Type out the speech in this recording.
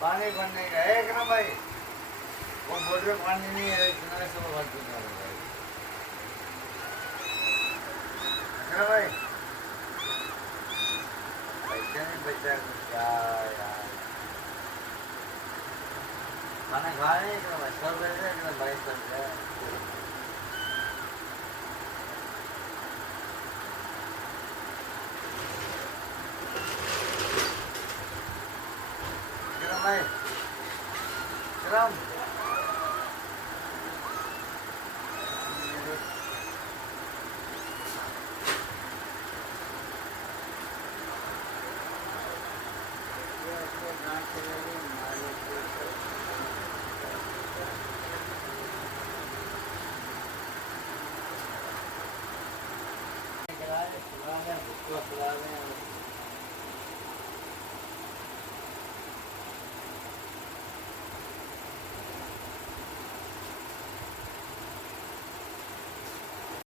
पानी भरने का है ना भाई, वो बोर्ड में पानी नहीं है, इतना सब भर दूंगा भाई। है ना भाई, पैसा नहीं बचा कुछ क्या यार। खाना खाए ना भाई, सब रहे ना भाई, सब रहे। भाई श्रम खिला रहे, भुक्को खिला रहे।